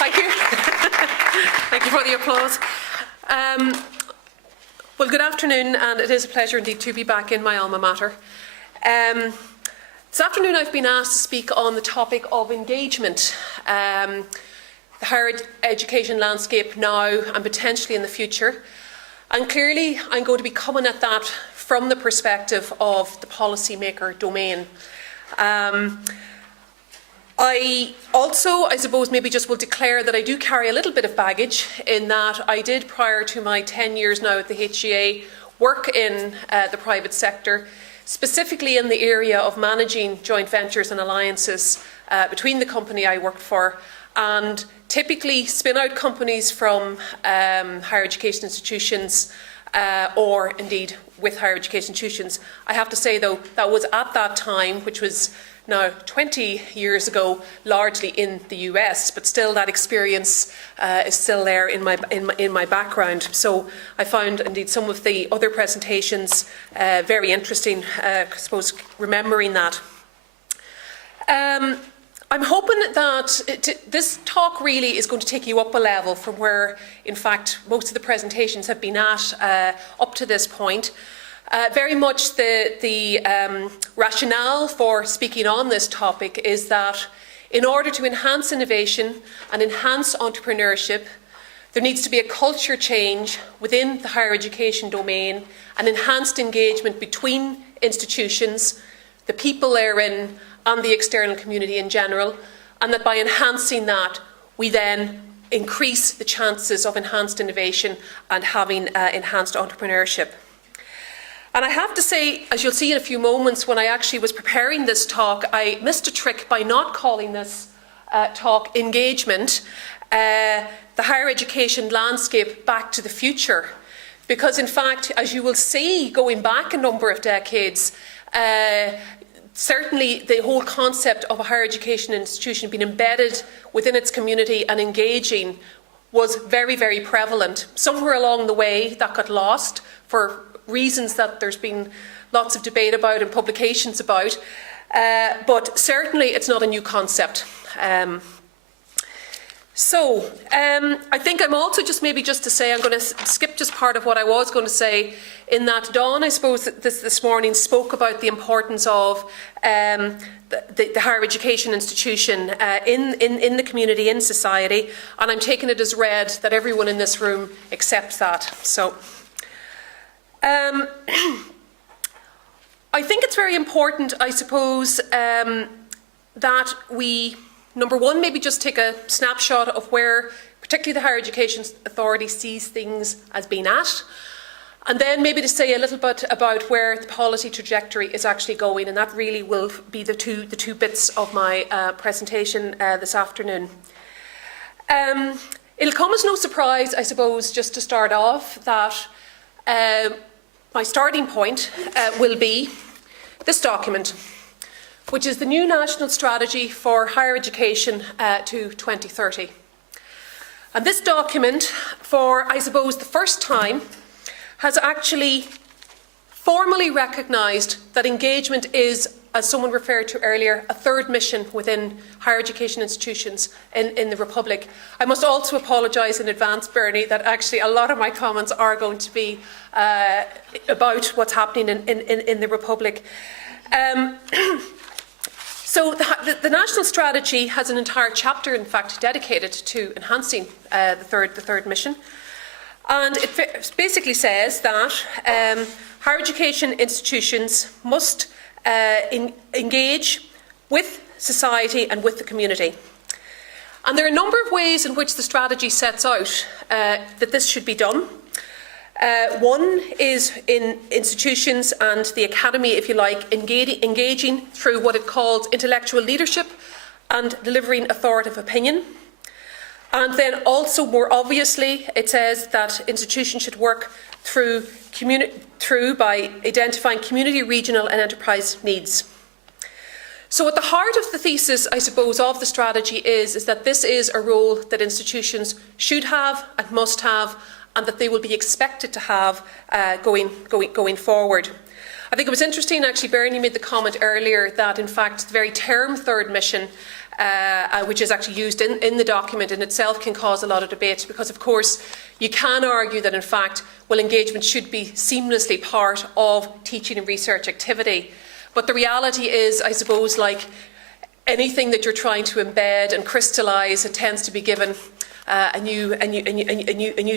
Thank you. Thank you for the applause. Well, good afternoon, and it is a pleasure indeed to be back in my alma mater. This afternoon I've been asked to speak on the topic of engagement, the higher education landscape now and potentially in the future. And clearly I'm going to be coming at that from the perspective of the policymaker domain. I also, I suppose, maybe just will declare that I do carry a little bit of baggage in that I did, prior to my 10 years now at the HGA, work in the private sector, specifically in the area of managing joint ventures and alliances between the company I worked for and typically spin-out companies from higher education institutions or indeed with higher education institutions. I have to say, though, that was at that time, which was now 20 years ago, largely in the US, but still that experience is still there in my background. So I found indeed some of the other presentations very interesting, I suppose, remembering that. I'm hoping that this talk really is going to take you up a level from where, in fact, most of the presentations have been at up to this point. Very much the rationale for speaking on this topic is that in order to enhance innovation and enhance entrepreneurship, there needs to be a culture change within the higher education domain and enhanced engagement between institutions, the people therein, and the external community in general, and that by enhancing that, we then increase the chances of enhanced innovation and having enhanced entrepreneurship. And I have to say, as you'll see in a few moments, when I actually was preparing this talk, I missed a trick by not calling this talk engagement, the higher education landscape back to the future. Because in fact, as you will see, going back a number of decades, certainly the whole concept of a higher education institution being embedded within its community and engaging was very, very prevalent. Somewhere along the way that got lost for reasons that there's been lots of debate about and publications about, but certainly it's not a new concept. I think I'm also just to say, I'm going to skip just part of what I was going to say, in that Dawn, I suppose, this morning spoke about the importance of the higher education institution in the community, in society, and I'm taking it as read that everyone in this room accepts that. So, I think it's very important, I suppose, that we, number one, maybe just take a snapshot of where particularly the Higher Education Authority sees things as being at, and then maybe to say a little bit about where the policy trajectory is actually going, and that really will be the two bits of my presentation this afternoon. It'll come as no surprise, I suppose, just to start off, that my starting point will be this document, which is the new National Strategy for Higher Education to 2030. And this document, for, I suppose, the first time, has actually formally recognised that engagement is, as someone referred to earlier, a third mission within higher education institutions in the Republic. I must also apologise in advance, Bernie, that actually a lot of my comments are going to be about what's happening in the Republic. So the National Strategy has an entire chapter, in fact, dedicated to enhancing the third mission. And it basically says that higher education institutions must engage with society and with the community. And there are a number of ways in which the strategy sets out that this should be done. One is in institutions and the academy, if you like, engaging through what it calls intellectual leadership and delivering authoritative opinion. And then also, more obviously, it says that institutions should work through by identifying community, regional and enterprise needs. So at the heart of the thesis, I suppose, of the strategy is that this is a role that institutions should have and must have, and that they will be expected to have going forward. I think it was interesting, actually, Bernie made the comment earlier that, in fact, the very term third mission which is actually used in the document in itself, can cause a lot of debate, because of course you can argue that in fact, well, engagement should be seamlessly part of teaching and research activity. But the reality is, I suppose, like anything that you're trying to embed and crystallise, it tends to be given a new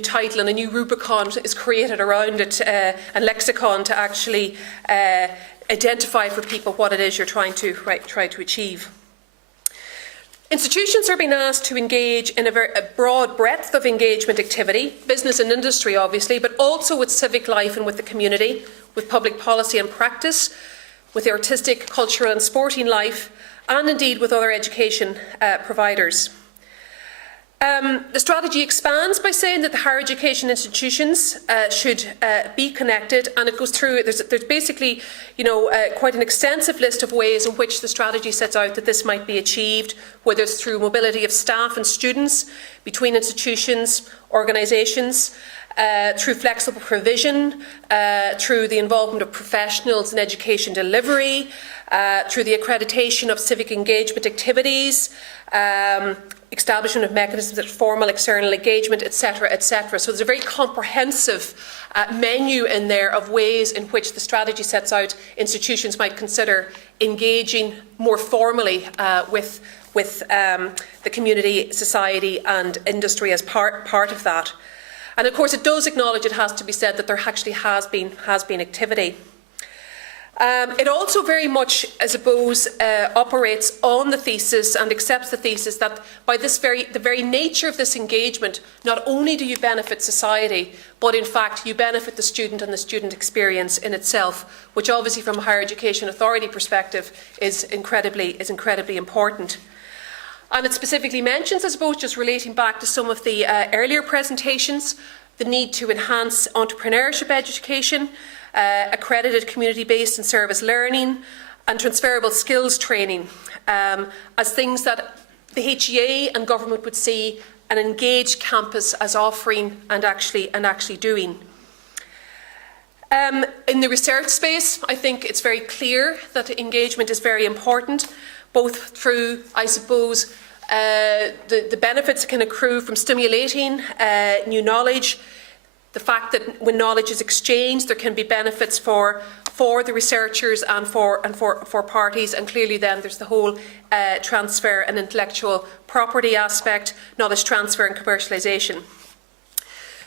title, and a new Rubicon is created around it, and lexicon to actually identify for people what it is you're trying to achieve. Institutions are being asked to engage in a broad breadth of engagement activity, business and industry obviously, but also with civic life and with the community, with public policy and practice, with the artistic, cultural and sporting life, and indeed with other education providers. The strategy expands by saying that the higher education institutions should be connected, and it goes through. There's basically, quite an extensive list of ways in which the strategy sets out that this might be achieved, whether it's through mobility of staff and students between institutions, organisations, through flexible provision, through the involvement of professionals in education delivery, through the accreditation of civic engagement activities, establishment of mechanisms of formal external engagement, etc., etc. So there's a very comprehensive menu in there of ways in which the strategy sets out institutions might consider engaging more formally with the community, society and industry as part of that. And of course it does acknowledge, it has to be said, that there actually has been activity. It also very much, I suppose, operates on the thesis and accepts the thesis that by the very nature of this engagement, not only do you benefit society, but in fact you benefit the student and the student experience in itself, which obviously from a higher education authority perspective is incredibly important. And it specifically mentions, I suppose, just relating back to some of the earlier presentations, the need to enhance entrepreneurship education, accredited community-based and service learning, and transferable skills training as things that the HEA and government would see an engaged campus as offering and actually doing. In the research space, I think it's very clear that engagement is very important, both through, I suppose, the benefits that can accrue from stimulating new knowledge, the fact that when knowledge is exchanged, there can be benefits for the researchers and for parties, and clearly then there's the whole transfer and intellectual property aspect, knowledge transfer and commercialisation.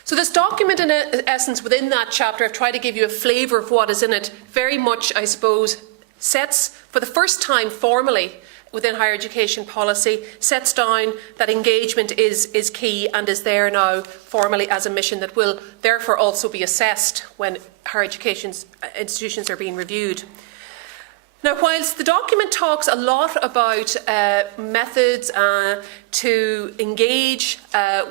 So this document, in essence, within that chapter, I've tried to give you a flavour of what is in it, very much, I suppose, sets for the first time formally within higher education policy, sets down that engagement is key and is there now formally as a mission that will therefore also be assessed when higher education institutions are being reviewed. Now, whilst the document talks a lot about methods to engage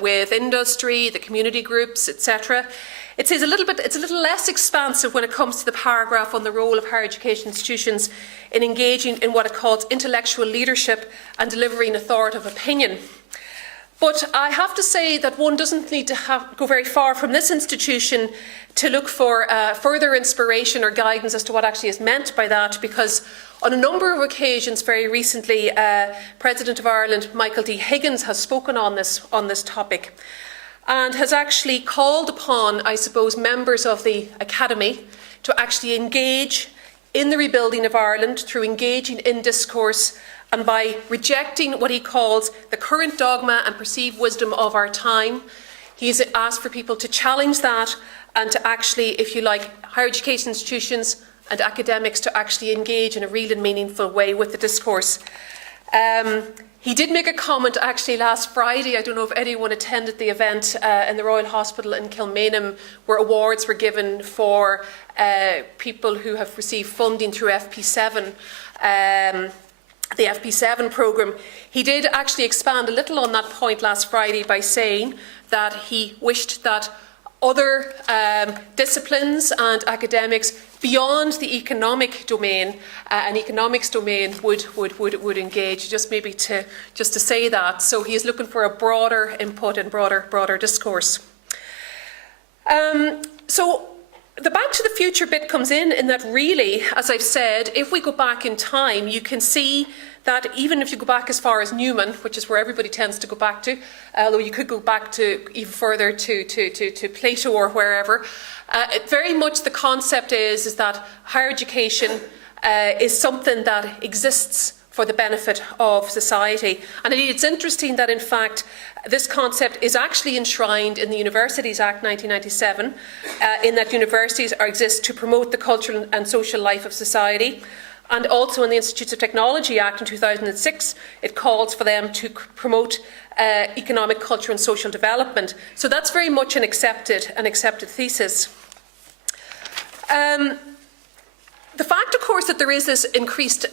with industry, the community groups, etc., it's a little less expansive when it comes to the paragraph on the role of higher education institutions in engaging in what it calls intellectual leadership and delivering authoritative opinion. But I have to say that one doesn't need to go very far from this institution to look for further inspiration or guidance as to what actually is meant by that, because on a number of occasions very recently, President of Ireland Michael D. Higgins has spoken on this topic, and has actually called upon, I suppose, members of the Academy to actually engage in the rebuilding of Ireland through engaging in discourse and by rejecting what he calls the current dogma and perceived wisdom of our time. He's asked for people to challenge that and to actually, if you like, higher education institutions and academics to actually engage in a real and meaningful way with the discourse. He did make a comment actually last Friday. I don't know if anyone attended the event in the Royal Hospital in Kilmainham, where awards were given for people who have received funding through FP7, the FP7 programme. He did actually expand a little on that point last Friday by saying that he wished that other disciplines and academics beyond the economic domain and economics domain would engage, just to say that. So he is looking for a broader input and broader discourse. So the Back to the Future bit comes in that really, as I've said, if we go back in time, you can see that even if you go back as far as Newman, which is where everybody tends to go back to, although you could go back to even further to Plato or wherever, very much the concept is that higher education is something that exists for the benefit of society. And indeed, it's interesting that, in fact, this concept is actually enshrined in the Universities Act 1997, in that universities exist to promote the cultural and social life of society. And also in the Institutes of Technology Act in 2006, it calls for them to promote economic, culture and social development. So that's very much an accepted thesis. The fact, of course, that there is this increased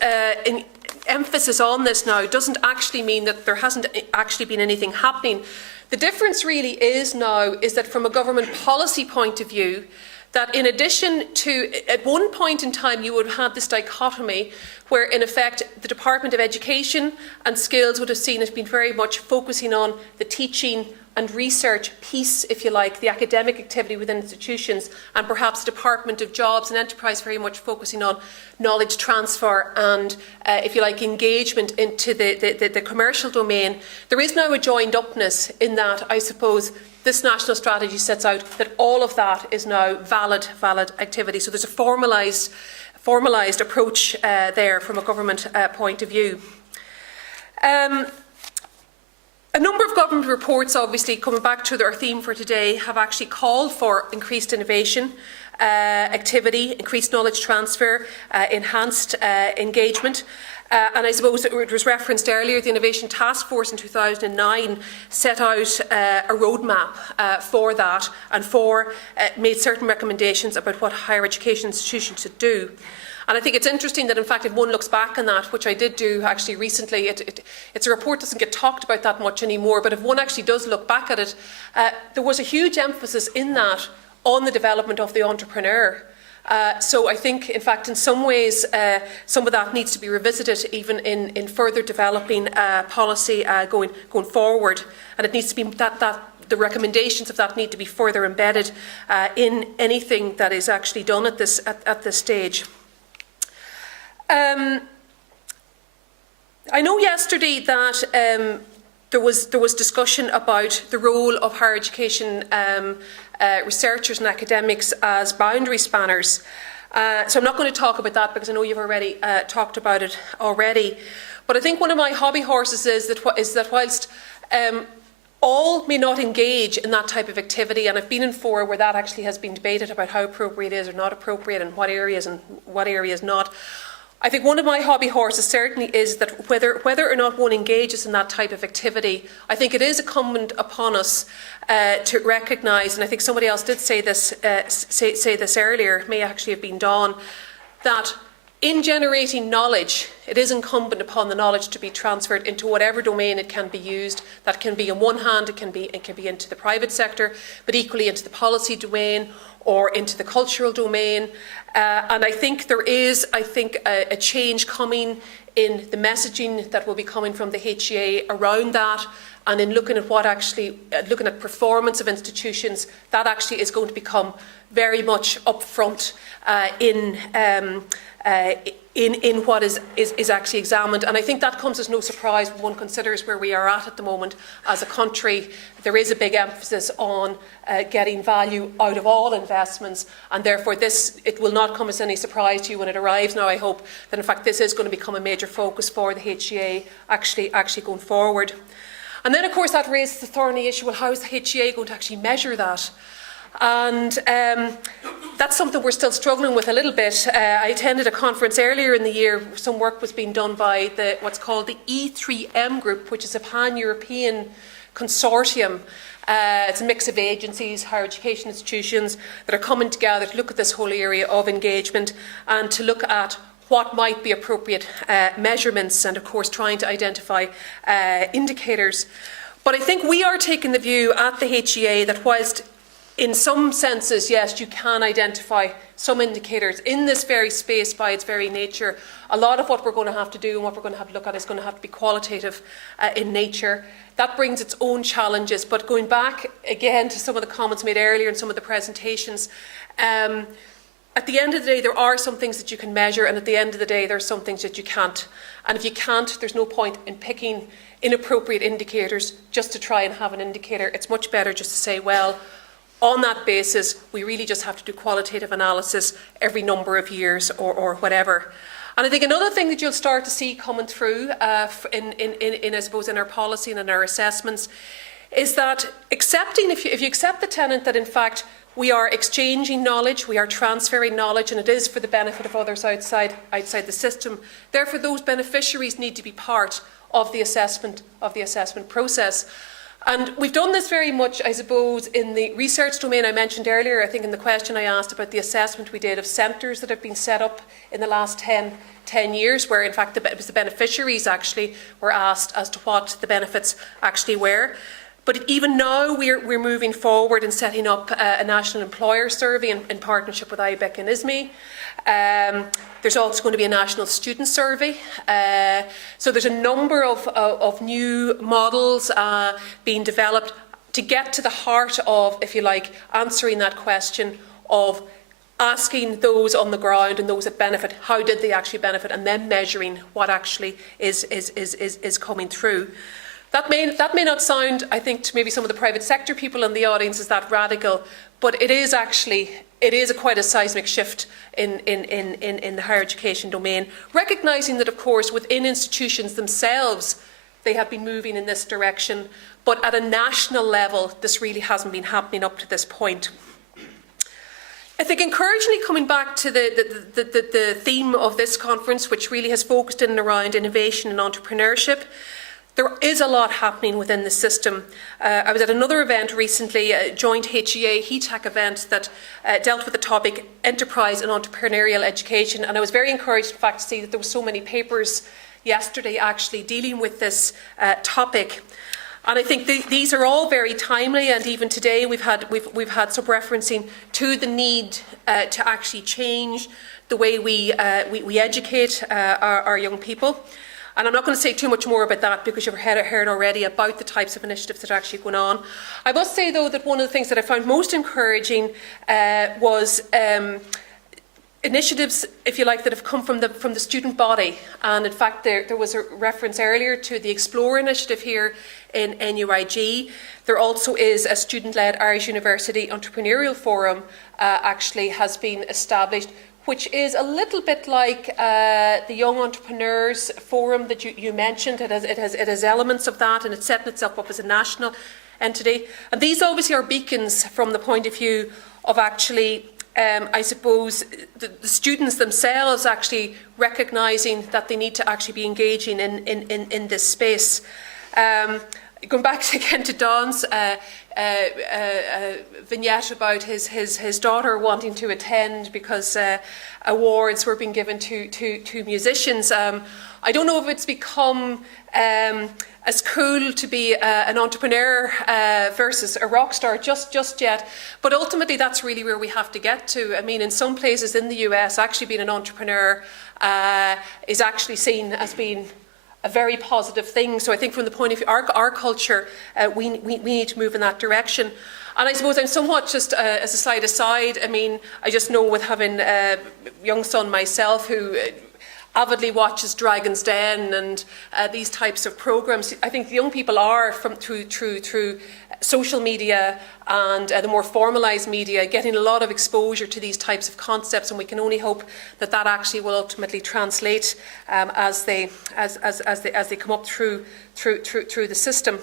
emphasis on this now doesn't actually mean that there hasn't actually been anything happening. The difference really is that from a government policy point of view, that in addition to, at one point in time, you would have had this dichotomy where, in effect, the Department of Education and Skills would have seen it being very much focusing on the teaching and research piece, if you like, the academic activity within institutions, and perhaps the Department of Jobs and Enterprise very much focusing on knowledge transfer and, if you like, engagement into the commercial domain. There is now a joined upness in that, I suppose, this national strategy sets out that all of that is now valid activity. So there's a formalised approach there from a government point of view. A number of government reports, obviously, coming back to our theme for today, have actually called for increased innovation, activity, increased knowledge transfer, enhanced engagement. And I suppose it was referenced earlier, the Innovation Task Force in 2009 set out a roadmap for that and made certain recommendations about what higher education institutions should do. And I think it's interesting that, in fact, if one looks back on that, which I did do actually recently, it's a report that doesn't get talked about that much anymore, but if one actually does look back at it, there was a huge emphasis in that on the development of the entrepreneur. So I think, in fact, in some ways, some of that needs to be revisited even in further developing policy going forward. And it needs to be that the recommendations of that need to be further embedded in anything that is actually done at this stage. I know yesterday that there was discussion about the role of higher education researchers and academics as boundary spanners. So I'm not going to talk about that because I know you've already talked about it already. But I think one of my hobby horses is that whilst all may not engage in that type of activity, and I've been in fora where that actually has been debated about how appropriate it is or not appropriate and what areas not. I think one of my hobby horses certainly is that whether or not one engages in that type of activity, I think it is incumbent upon us to recognise, and I think somebody else did say this earlier, it may actually have been Dawn, that in generating knowledge, it is incumbent upon the knowledge to be transferred into whatever domain it can be used. That can be, on one hand, it can be into the private sector, but equally into the policy domain or into the cultural domain. And I think there is, a change coming in the messaging that will be coming from the HEA around that, and in looking at looking at performance of institutions, that actually is going to become very much upfront in what is actually examined. And I think that comes as no surprise when one considers where we are at the moment as a country. There is a big emphasis on getting value out of all investments, and therefore it will not come as any surprise to you when it arrives now, I hope, that in fact this is going to become a major focus for the HEA actually going forward. And then, of course, that raises the thorny issue, well, how is the HEA going to actually measure that? And that's something we're still struggling with a little bit. I attended a conference earlier in the year. Some work was being done by what's called the E3M group, which is a pan-European consortium. It's a mix of agencies, higher education institutions that are coming together to look at this whole area of engagement and to look at what might be appropriate measurements and, of course, trying to identify indicators. But I think we are taking the view at the HEA that whilst in some senses, yes, you can identify some indicators in this very space by its very nature. A lot of what we're going to have to do and what we're going to have to look at is going to have to be qualitative in nature. That brings its own challenges, but going back again to some of the comments made earlier in some of the presentations, at the end of the day, there are some things that you can measure, and at the end of the day, there are some things that you can't. And if you can't, there's no point in picking inappropriate indicators just to try and have an indicator. It's much better just to say, well, on that basis, we really just have to do qualitative analysis every number of years or whatever. And I think another thing that you'll start to see coming through I suppose, in our policy and in our assessments is that accepting, if you accept the tenet that in fact we are exchanging knowledge, we are transferring knowledge, and it is for the benefit of others outside the system. Therefore, those beneficiaries need to be part of the assessment process. And we've done this very much, I suppose, in the research domain I mentioned earlier. I think in the question I asked about the assessment we did of centres that have been set up in the last 10 years, where in fact it was the beneficiaries actually were asked as to what the benefits actually were. But even now we're moving forward and setting up a national employer survey in partnership with IBEC and ISME. There's also going to be a national student survey. So there's a number of new models being developed to get to the heart of, if you like, answering that question of asking those on the ground and those that benefit, how did they actually benefit, and then measuring what actually is coming through. That may not sound, I think, to maybe some of the private sector people in the audience is that radical, but it is quite a seismic shift in the higher education domain, recognising that, of course, within institutions themselves, they have been moving in this direction, but at a national level, this really hasn't been happening up to this point. I think encouragingly, coming back to the theme of this conference, which really has focused in and around innovation and entrepreneurship, there is a lot happening within the system. I was at another event recently, a joint HEA HETAC event that dealt with the topic enterprise and entrepreneurial education, and I was very encouraged, in fact, to see that there were so many papers yesterday actually dealing with this topic. And I think these are all very timely, and even today we've had some referencing to the need to actually change the way we educate our young people. And I'm not going to say too much more about that because you've heard already about the types of initiatives that are actually going on. I must say, though, that one of the things that I found most encouraging was initiatives, if you like, that have come from the student body. And in fact, there was a reference earlier to the Explore initiative here in NUIG. There also is a student-led Irish University Entrepreneurial Forum actually has been established, which is a little bit like the Young Entrepreneurs Forum that you mentioned. It has elements of that, and it's setting itself up as a national entity. And these obviously are beacons from the point of view of actually, I suppose, the students themselves actually recognising that they need to actually be engaging in this space. Going back again to Don's vignette about his daughter wanting to attend because awards were being given to musicians. I don't know if it's become as cool to be an entrepreneur versus a rock star just yet, but ultimately that's really where we have to get to. I mean, in some places in the US, actually being an entrepreneur is actually seen as being a very positive thing. So I think from the point of view of our culture, we need to move in that direction. And I suppose I'm somewhat just, as a slight aside, I mean, I just know with having a young son myself who avidly watches Dragon's Den and these types of programs, I think the young people are through social media and the more formalised media getting a lot of exposure to these types of concepts, and we can only hope that that actually will ultimately translate as they come up through the system.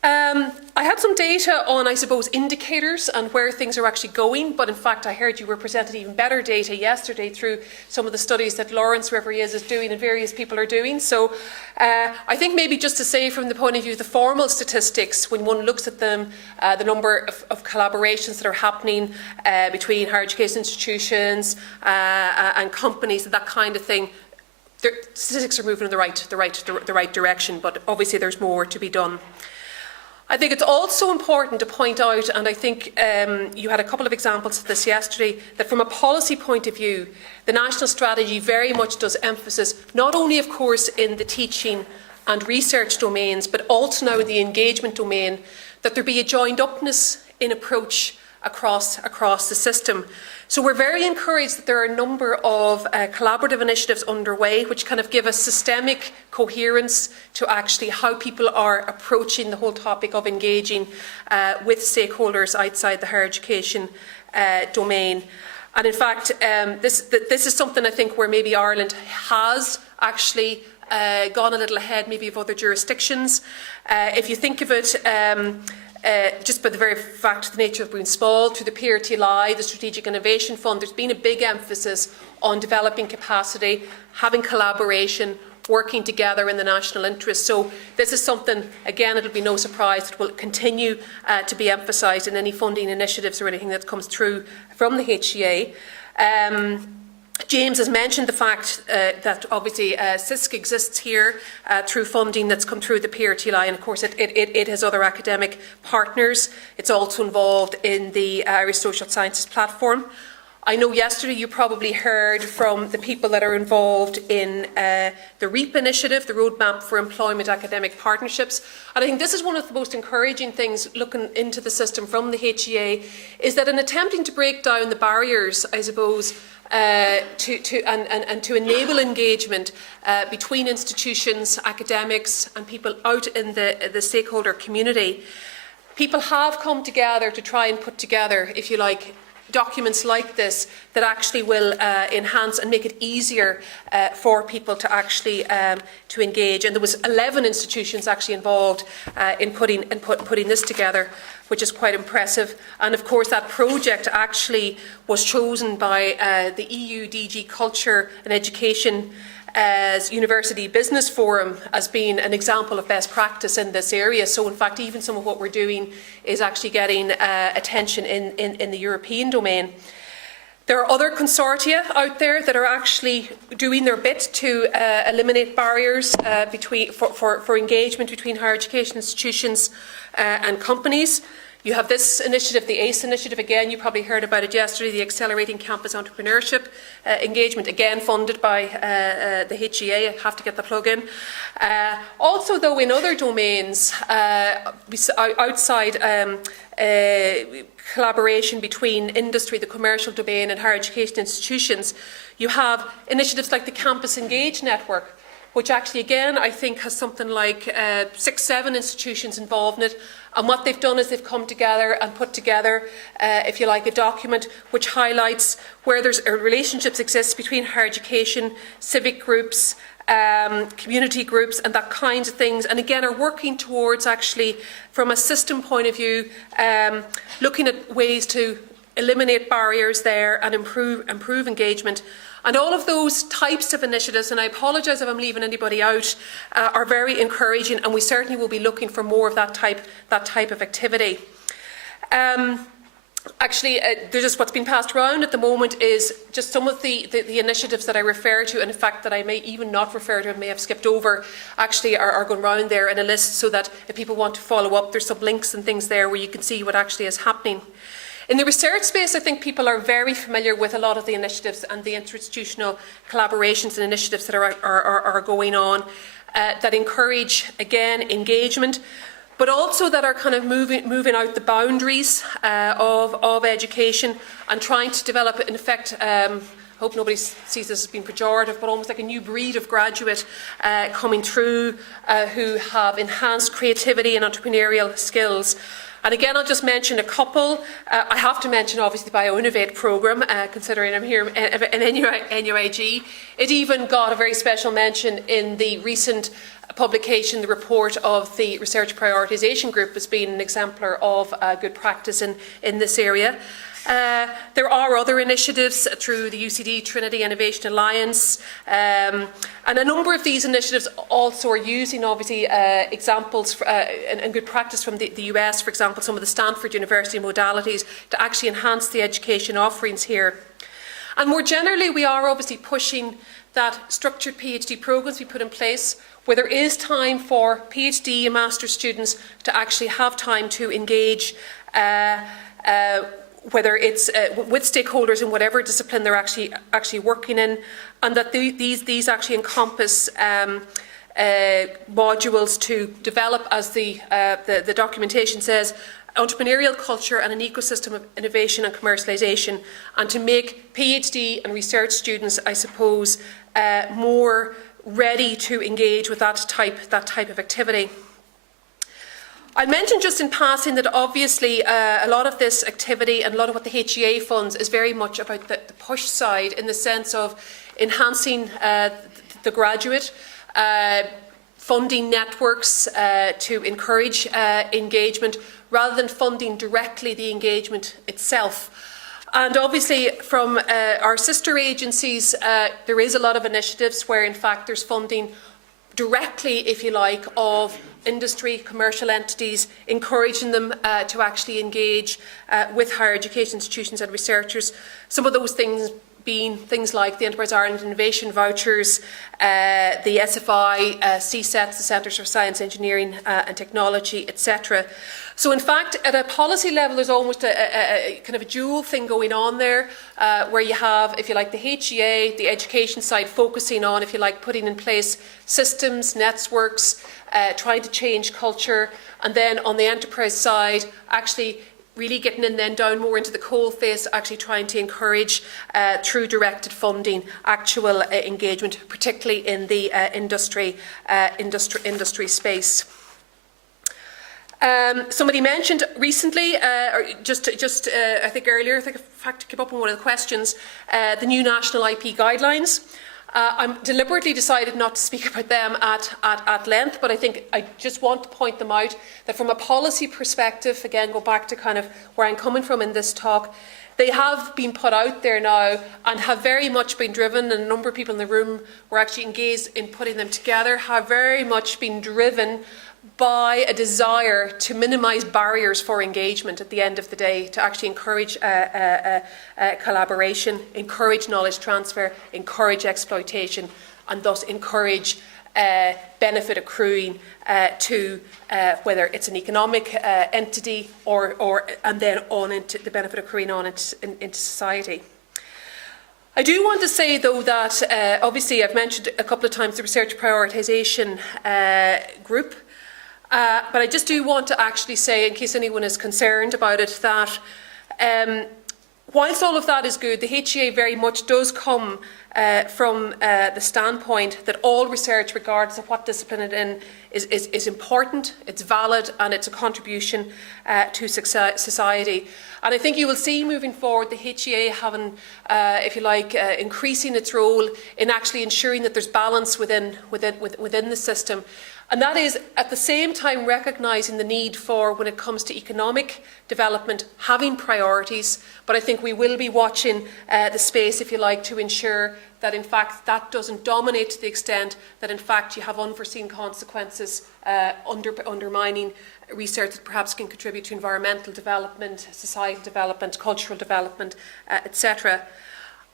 I had some data on, I suppose, indicators and where things are actually going, but in fact I heard you were presented even better data yesterday through some of the studies that Lawrence, whoever he is doing and various people are doing. So I think maybe just to say from the point of view of the formal statistics, when one looks at them, the number of collaborations that are happening between higher education institutions and companies and that kind of thing, the statistics are moving in the right direction, but obviously there's more to be done. I think it's also important to point out, and I think you had a couple of examples of this yesterday, that from a policy point of view, the national strategy very much does emphasis, not only of course in the teaching and research domains, but also now in the engagement domain, that there be a joined-upness in approach across the system. So we're very encouraged that there are a number of collaborative initiatives underway which kind of give us systemic coherence to actually how people are approaching the whole topic of engaging with stakeholders outside the higher education domain. And in fact, this is something I think where maybe Ireland has actually gone a little ahead maybe of other jurisdictions. If you think of it, just by the very fact of the nature of being small, to the PRTLI, the Strategic Innovation Fund, there's been a big emphasis on developing capacity, having collaboration, working together in the national interest. So this is something, again, it'll be no surprise, that will continue to be emphasised in any funding initiatives or anything that comes through from the HEA. James has mentioned the fact that obviously CISC exists here through funding that's come through the PRTLI, and of course it has other academic partners. It's also involved in the Irish Social Sciences Platform. I know yesterday you probably heard from the people that are involved in the REAP initiative, the Roadmap for Employment Academic Partnerships. And I think this is one of the most encouraging things looking into the system from the HEA, is that in attempting to break down the barriers, I suppose, to enable engagement between institutions, academics and people out in the stakeholder community, people have come together to try and put together, if you like, documents like this that actually will enhance and make it easier for people to actually to engage. And there was 11 institutions actually involved in putting this together, which is quite impressive. And of course that project actually was chosen by the EU DG Culture and Education as University Business Forum as being an example of best practice in this area. So in fact even some of what we're doing is actually getting attention in the European domain. There are other consortia out there that are actually doing their bit to eliminate barriers for engagement between higher education institutions and companies. You have this initiative, the ACE initiative, again, you probably heard about it yesterday, the Accelerating Campus Entrepreneurship engagement, again funded by the HEA, I have to get the plug in. Also, though, in other domains, outside collaboration between industry, the commercial domain and higher education institutions, you have initiatives like the Campus Engage Network, which actually, again, I think has something like 6-7 institutions involved in it. And what they've done is they've come together and put together, if you like, a document which highlights where there's relationships exist between higher education, civic groups, community groups and that kinds of things, and again are working towards actually, from a system point of view, looking at ways to eliminate barriers there and improve engagement. And all of those types of initiatives, and I apologise if I'm leaving anybody out, are very encouraging, and we certainly will be looking for more of that type of activity. Actually, there's just what's been passed around at the moment is just some of the initiatives that I refer to, and in fact that I may even not refer to and may have skipped over, actually are going round there in a list, so that if people want to follow up, there's some links and things there where you can see what actually is happening. In the research space, I think people are very familiar with a lot of the initiatives and the interinstitutional collaborations and initiatives that are going on that encourage, again, engagement, but also that are kind of moving out the boundaries of education and trying to develop, in effect, I hope nobody sees this as being pejorative, but almost like a new breed of graduate coming through who have enhanced creativity and entrepreneurial skills. And again, I'll just mention a couple. I have to mention, obviously, the BioInnovate programme, considering I'm here in NUIG. It even got a very special mention in the recent publication, the report of the Research Prioritisation Group, as being an exemplar of good practice in this area. There are other initiatives through the UCD Trinity Innovation Alliance, and a number of these initiatives also are using, obviously, examples and good practice from the US, for example, some of the Stanford University modalities to actually enhance the education offerings here. And more generally, we are obviously pushing that structured PhD programmes be put in place where there is time for PhD and master's students to actually have time to engage, whether it's with stakeholders in whatever discipline they're actually working in, and that these actually encompass modules to develop, as the documentation says, entrepreneurial culture and an ecosystem of innovation and commercialisation, and to make PhD and research students, I suppose, more ready to engage with that type of activity. I mentioned just in passing that obviously a lot of this activity and a lot of what the HEA funds is very much about the push side, in the sense of enhancing the graduate, funding networks to encourage engagement, rather than funding directly the engagement itself. And obviously from our sister agencies, there is a lot of initiatives where in fact there's funding directly, if you like, of industry, commercial entities, encouraging them to actually engage with higher education institutions and researchers. Some of those things being things like the Enterprise Ireland Innovation Vouchers, the SFI, CSETs, the Centres for Science, Engineering and Technology, etc. So in fact, at a policy level, there's almost a kind of a dual thing going on there, where you have, if you like, the HEA, the education side, focusing on, if you like, putting in place systems, networks, trying to change culture, and then on the enterprise side, actually really getting in then down more into the coalface, actually trying to encourage, through directed funding, actual engagement, particularly in the industry space. Somebody mentioned recently, or just I think earlier, I think in fact to keep up on one of the questions, the new national IP guidelines. I'm deliberately decided not to speak about them at length, but I think I just want to point them out, that from a policy perspective, again, go back to kind of where I'm coming from in this talk, they have been put out there now and have very much been driven, and a number of people in the room were actually engaged in putting them together, have very much been driven by a desire to minimise barriers for engagement at the end of the day, to actually encourage collaboration, encourage knowledge transfer, encourage exploitation, and thus encourage benefit accruing to whether it's an economic entity and then on into the benefit accruing on into society. I do want to say, though, that obviously I've mentioned a couple of times the research prioritisation group. But I just do want to actually say, in case anyone is concerned about it, that whilst all of that is good, the HEA very much does come from the standpoint that all research, regardless of what discipline it's in, is important, it's valid, and it's a contribution to society. And I think you will see moving forward the HEA having, if you like, increasing its role in actually ensuring that there's balance within the system. And that is at the same time recognising the need for, when it comes to economic development, having priorities. But I think we will be watching the space, if you like, to ensure that in fact that doesn't dominate to the extent that in fact you have unforeseen consequences undermining research that perhaps can contribute to environmental development, societal development, cultural development, etc.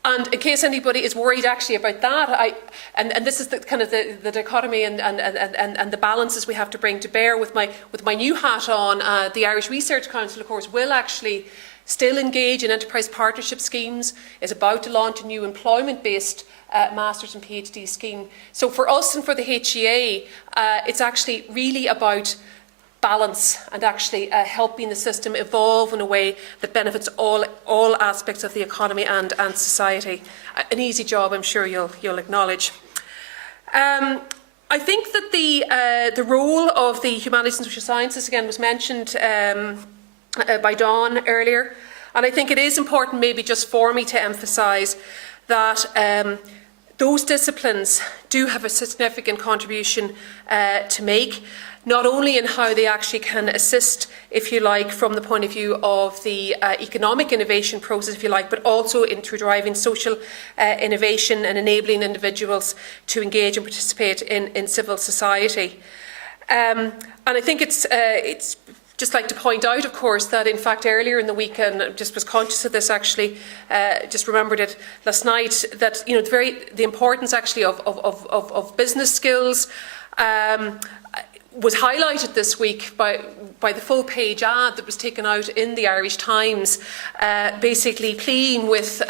And in case anybody is worried actually about that, and this is the kind of the dichotomy and the balances we have to bring to bear with my new hat on, the Irish Research Council, of course, will actually still engage in enterprise partnership schemes, is about to launch a new employment-based Masters and PhD scheme. So for us and for the HEA, it's actually really about balance and actually helping the system evolve in a way that benefits all aspects of the economy and society. An easy job, I'm sure you'll acknowledge. I think that the role of the humanities and social sciences, again, was mentioned by Dawn earlier, and I think it is important maybe just for me to emphasise that those disciplines do have a significant contribution to make, not only in how they actually can assist, if you like, from the point of view of the economic innovation process, if you like, but also through driving social innovation and enabling individuals to engage and participate in civil society. And I think it's just like to point out, of course, that in fact earlier in the week, and I just was conscious of this actually, just remembered it last night, that the importance actually of business skills was highlighted this week by the full page ad that was taken out in the Irish Times, basically pleading with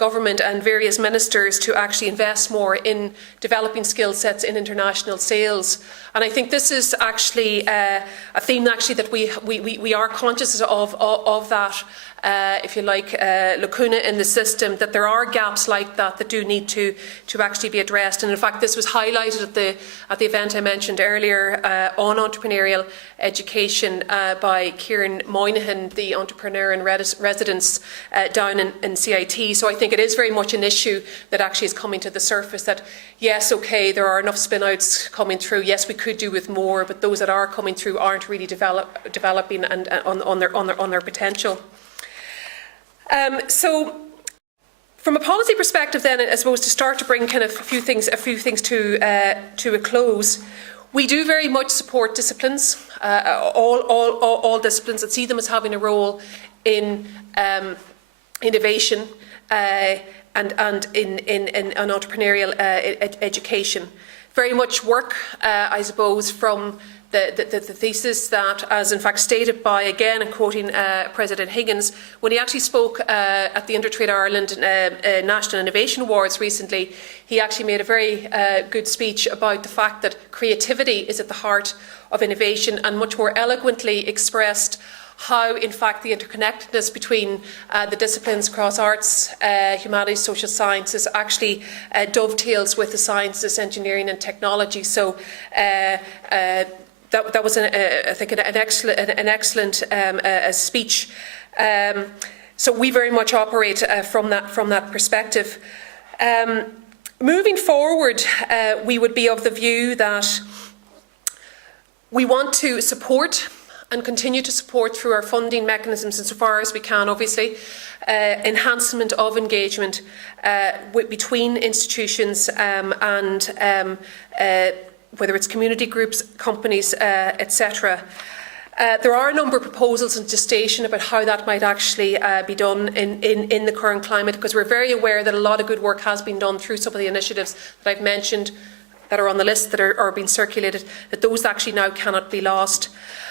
government and various ministers to actually invest more in developing skill sets in international sales. And I think this is actually a theme actually that we are conscious of that, if you like, lacuna in the system, that there are gaps like that do need to actually be addressed. And in fact, this was highlighted at the event I mentioned earlier on entrepreneurial education by Kieran Moynihan, the entrepreneur in residence down in CIT. So I think it is very much an issue that actually is coming to the surface, that yes, okay, there are enough spin-outs coming through. Yes, we could do with more, but those that are coming through aren't really developing and on their potential. So, from a policy perspective, then, I suppose to start to bring kind of a few things to a close, we do very much support disciplines, all disciplines, and see them as having a role in innovation and in entrepreneurial education. Very much work, I suppose, from the thesis that, as in fact stated by, again, and quoting President Higgins, when he actually spoke at the IntertradeIreland National Innovation Awards recently, he actually made a very good speech about the fact that creativity is at the heart of innovation, and much more eloquently expressed how, in fact, the interconnectedness between the disciplines across arts, humanities, social sciences actually dovetails with the sciences, engineering and technology. So that was, I think, an excellent speech. So we very much operate from that perspective. Moving forward, we would be of the view that we want to support and continue to support through our funding mechanisms insofar as we can, obviously, enhancement of engagement between institutions and whether it's community groups, companies, etc. There are a number of proposals in gestation about how that might actually be done in the current climate, because we're very aware that a lot of good work has been done through some of the initiatives that I've mentioned that are on the list that are being circulated, that those actually now cannot be lost.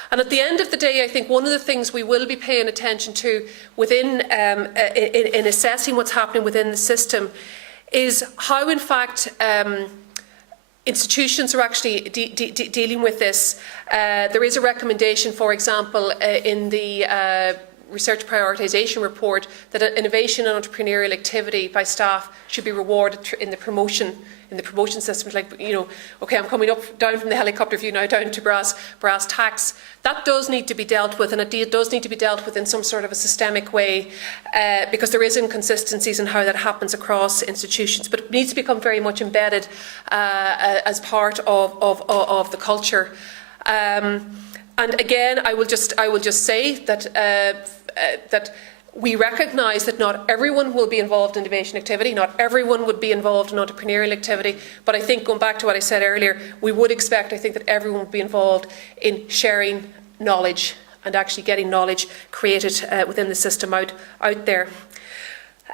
And at the end of the day, I think one of the things we will be paying attention to within, in assessing what's happening within the system, is how, in fact, institutions are actually dealing with this. There is a recommendation, for example, in the research prioritisation report, that innovation and entrepreneurial activity by staff should be rewarded in the promotion system. Like, okay, I'm coming down from the helicopter view now down to brass tacks. That does need to be dealt with, and it does need to be dealt with in some sort of a systemic way, because there is inconsistencies in how that happens across institutions. But it needs to become very much embedded as part of the culture. And again, I will just say that we recognise that not everyone will be involved in innovation activity, not everyone would be involved in entrepreneurial activity, but I think, going back to what I said earlier, we would expect, I think, that everyone would be involved in sharing knowledge and actually getting knowledge created within the system out there.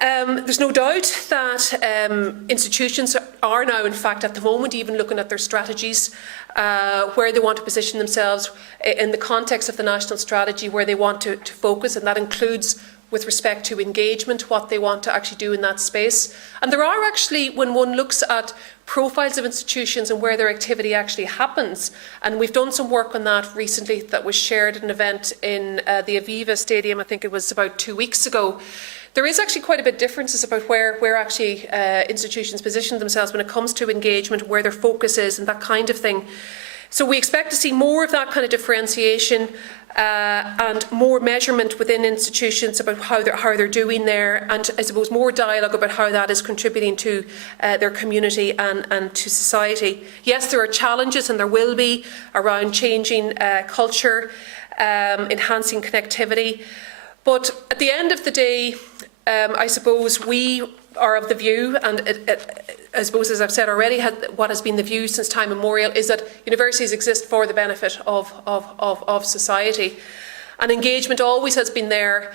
There's no doubt that institutions are now, in fact, at the moment, even looking at their strategies, where they want to position themselves in the context of the national strategy, where they want to focus, and that includes with respect to engagement, what they want to actually do in that space. And there are actually, when one looks at profiles of institutions and where their activity actually happens, and we've done some work on that recently that was shared at an event in the Aviva Stadium, I think it was about 2 weeks ago. There is actually quite a bit of differences about where actually institutions position themselves when it comes to engagement, where their focus is and that kind of thing. So we expect to see more of that kind of differentiation and more measurement within institutions about how they're doing there, and I suppose more dialogue about how that is contributing to their community and to society. Yes, there are challenges, and there will be, around changing culture, enhancing connectivity. But at the end of the day, I suppose we are of the view, and I suppose, as I've said already, what has been the view since time immemorial is that universities exist for the benefit of society, and engagement always has been there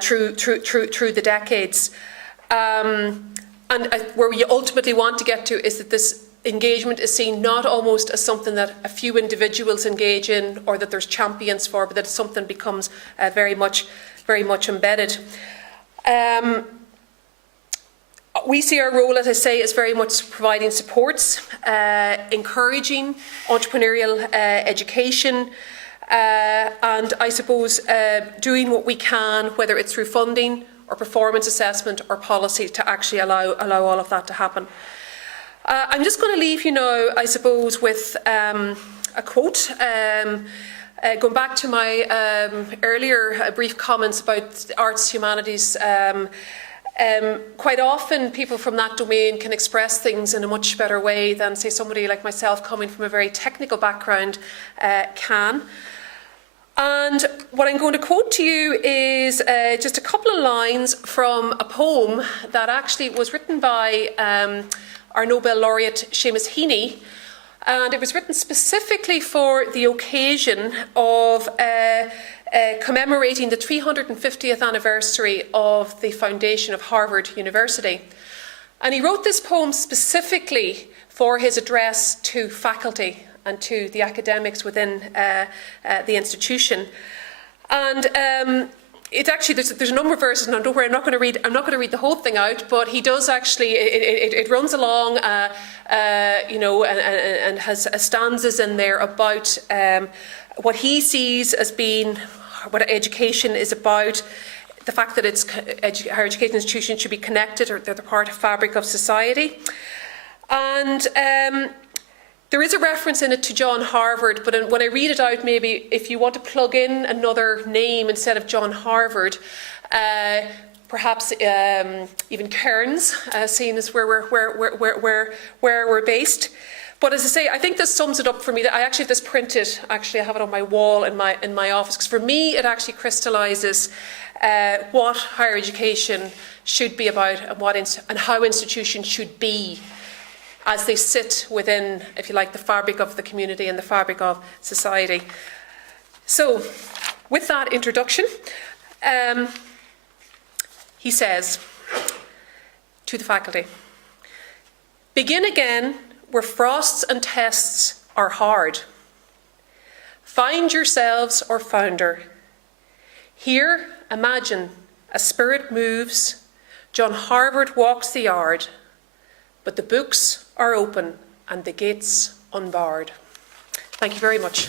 through the decades. And where we ultimately want to get to is that this engagement is seen not almost as something that a few individuals engage in or that there's champions for, but that something becomes very much embedded. We see our role, as I say, as very much providing supports, encouraging entrepreneurial education, and I suppose doing what we can, whether it's through funding or performance assessment or policy, to actually allow all of that to happen. I'm just going to leave you now, I suppose, with a quote. Going back to my earlier brief comments about arts, humanities, quite often people from that domain can express things in a much better way than, say, somebody like myself coming from a very technical background can. And what I'm going to quote to you is just a couple of lines from a poem that actually was written by our Nobel laureate Seamus Heaney, and it was written specifically for the occasion of commemorating the 350th anniversary of the foundation of Harvard University. And he wrote this poem specifically for his address to faculty and to the academics within the institution. And it's actually, there's a number of verses, and don't worry, I'm not going to read the whole thing out, but he does actually, it runs along, you know, and has stanzas in there about what he sees as being what education is about, the fact that higher education institutions should be connected, or they're the part of fabric of society. And there is a reference in it to John Harvard, but when I read it out, maybe if you want to plug in another name instead of John Harvard, perhaps even Cairns, seeing as where we're based. But as I say, I think this sums it up for me. I actually have this printed. Actually, I have it on my wall in my office, because for me, it actually crystallises what higher education should be about, and how institutions should be, as they sit within, if you like, the fabric of the community and the fabric of society. So, with that introduction, he says to the faculty, "Begin again where frosts and tests are hard. Find yourselves or founder. Here, imagine a spirit moves, John Harvard walks the yard, but the books are open and the gates unbarred." Thank you very much.